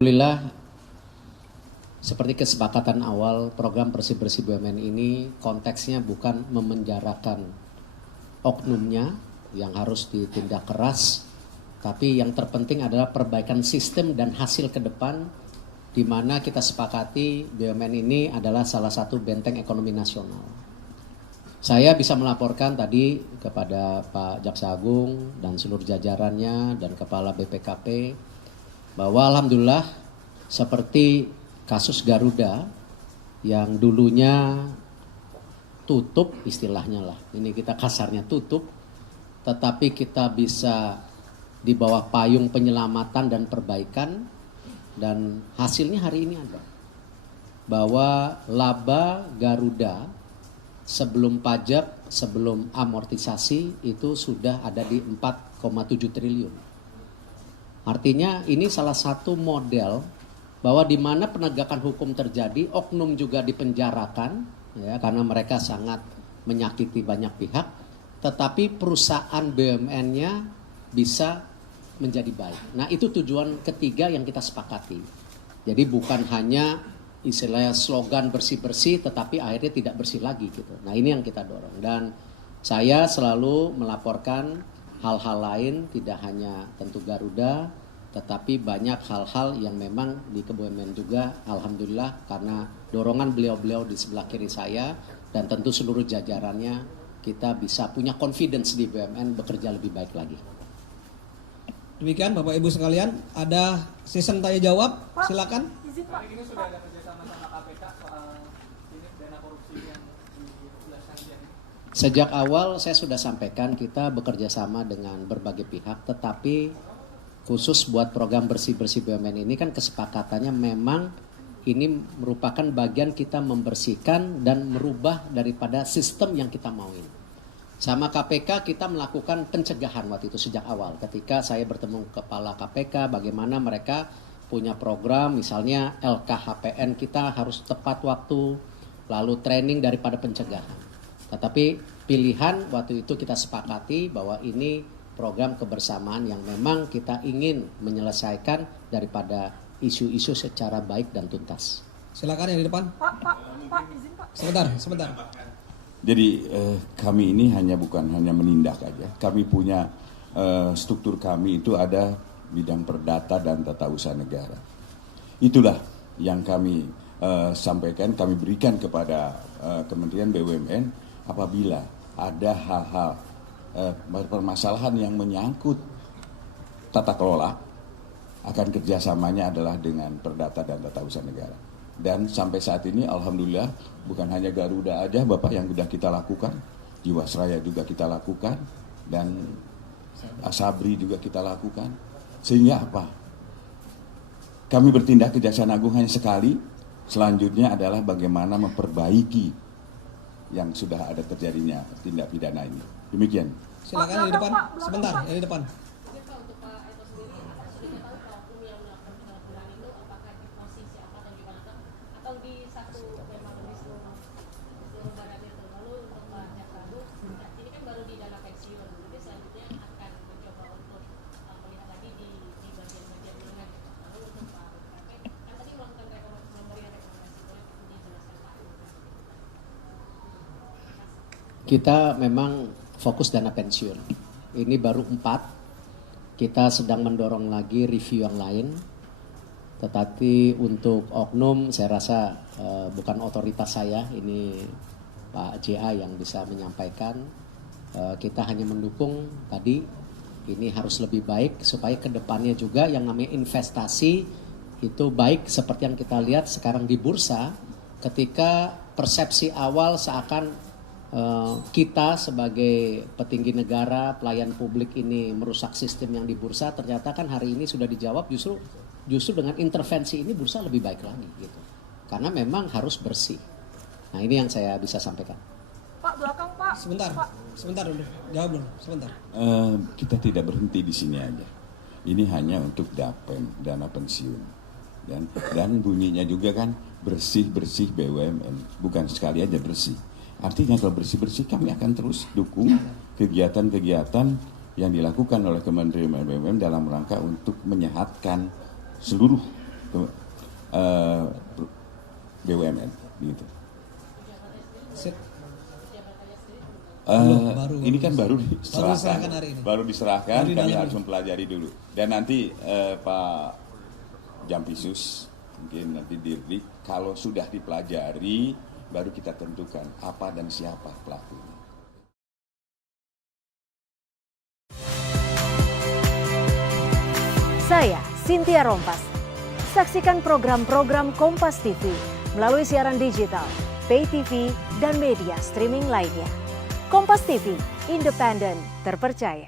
Alhamdulillah, seperti kesepakatan awal, program bersih-bersih BUMN ini konteksnya bukan memenjarakan oknumnya yang harus ditindak keras, tapi yang terpenting adalah perbaikan sistem dan hasil ke depan, di mana kita sepakati BUMN ini adalah salah satu benteng ekonomi nasional. Saya bisa melaporkan tadi kepada Pak Jaksa Agung dan seluruh jajarannya dan Kepala BPKP, bahwa alhamdulillah seperti kasus Garuda yang dulunya tutup istilahnya lah, ini kita kasarnya tutup, tetapi kita bisa di bawah payung penyelamatan dan perbaikan, dan hasilnya hari ini ada. Bahwa laba Garuda sebelum pajak, sebelum amortisasi itu sudah ada di 4,7 triliun. Artinya ini salah satu model bahwa di mana penegakan hukum terjadi, oknum juga dipenjarakan, ya, karena mereka sangat menyakiti banyak pihak, tetapi perusahaan BUMN-nya bisa menjadi baik. Nah, itu tujuan ketiga yang kita sepakati. Jadi bukan hanya istilahnya slogan bersih-bersih, tetapi akhirnya tidak bersih lagi gitu. Nah, ini yang kita dorong. Dan saya selalu melaporkan hal-hal lain, tidak hanya tentu Garuda, tetapi banyak hal-hal yang memang di BUMN juga, alhamdulillah, karena dorongan beliau-beliau di sebelah kiri saya dan tentu seluruh jajarannya, kita bisa punya confidence di BUMN bekerja lebih baik lagi. Demikian Bapak Ibu sekalian, ada season tanya jawab, silakan. Pak, ini sudah ada kerjasama sama KPK soal ini dana korupsi yang dijelaskan di sini. Sejak awal saya sudah sampaikan kita bekerja sama dengan berbagai pihak, tetapi khusus buat program bersih-bersih BUMN ini kan kesepakatannya memang ini merupakan bagian kita membersihkan dan merubah daripada sistem yang kita mauin. Sama KPK kita melakukan pencegahan waktu itu sejak awal. Ketika saya bertemu kepala KPK, bagaimana mereka punya program, misalnya LKHPN kita harus tepat waktu, lalu training daripada pencegahan. Tetapi pilihan waktu itu kita sepakati bahwa ini program kebersamaan yang memang kita ingin menyelesaikan daripada isu-isu secara baik dan tuntas. Silakan yang di depan. Pak, izin Pak. Sebentar. Jadi kami ini bukan hanya menindak aja. Kami punya struktur kami itu ada bidang perdata dan tata usaha negara. Itulah yang kami sampaikan, kami berikan kepada Kementerian BUMN apabila ada hal-hal permasalahan yang menyangkut tata kelola, akan kerjasamanya adalah dengan perdata dan tata usaha negara. Dan sampai saat ini alhamdulillah bukan hanya Garuda aja Bapak yang sudah kita lakukan, Jiwasraya juga kita lakukan, dan Asabri juga kita lakukan. Sehingga apa? Kami bertindak Kejaksaan Agung hanya sekali, selanjutnya adalah bagaimana memperbaiki yang sudah ada terjadinya tindak pidana ini. Demikian. Silakan yang di depan. Sebentar, yang di depan. Kita memang fokus dana pensiun. Ini baru 4. Kita sedang mendorong lagi review yang lain. Tetapi untuk oknum saya rasa bukan otoritas saya. Ini Pak JA yang bisa menyampaikan. Kita hanya mendukung tadi. Ini harus lebih baik supaya kedepannya juga yang namanya investasi itu baik seperti yang kita lihat sekarang di bursa. Ketika persepsi awal seakan kita sebagai petinggi negara, pelayan publik ini merusak sistem yang di bursa, ternyata kan hari ini sudah dijawab justru dengan intervensi ini bursa lebih baik lagi gitu. Karena memang harus bersih. Nah, ini yang saya bisa sampaikan. Pak, belakang Pak. Sebentar dulu. Jawab dulu, sebentar. Kita tidak berhenti di sini aja. Ini hanya untuk dana pensiun. Dan bunyinya juga kan bersih-bersih BUMN, bukan sekali aja bersih. Artinya kalau bersih-bersih kami akan terus dukung kegiatan-kegiatan yang dilakukan oleh Kementerian BUMN dalam rangka untuk menyehatkan seluruh BUMN gitu. Se- Ini kan baru diserahkan diserahkan, hari ini. baru diserahkan. Baru di Kami dalam harus ini. mempelajari dulu. Dan nanti Pak Jampisus, mungkin nanti Dirdik, kalau sudah dipelajari, baru kita tentukan apa dan siapa pelakunya. Saya Cynthia Rompas. Saksikan program-program Kompas TV melalui siaran digital, pay TV, dan media streaming lainnya. Kompas TV, independen, terpercaya.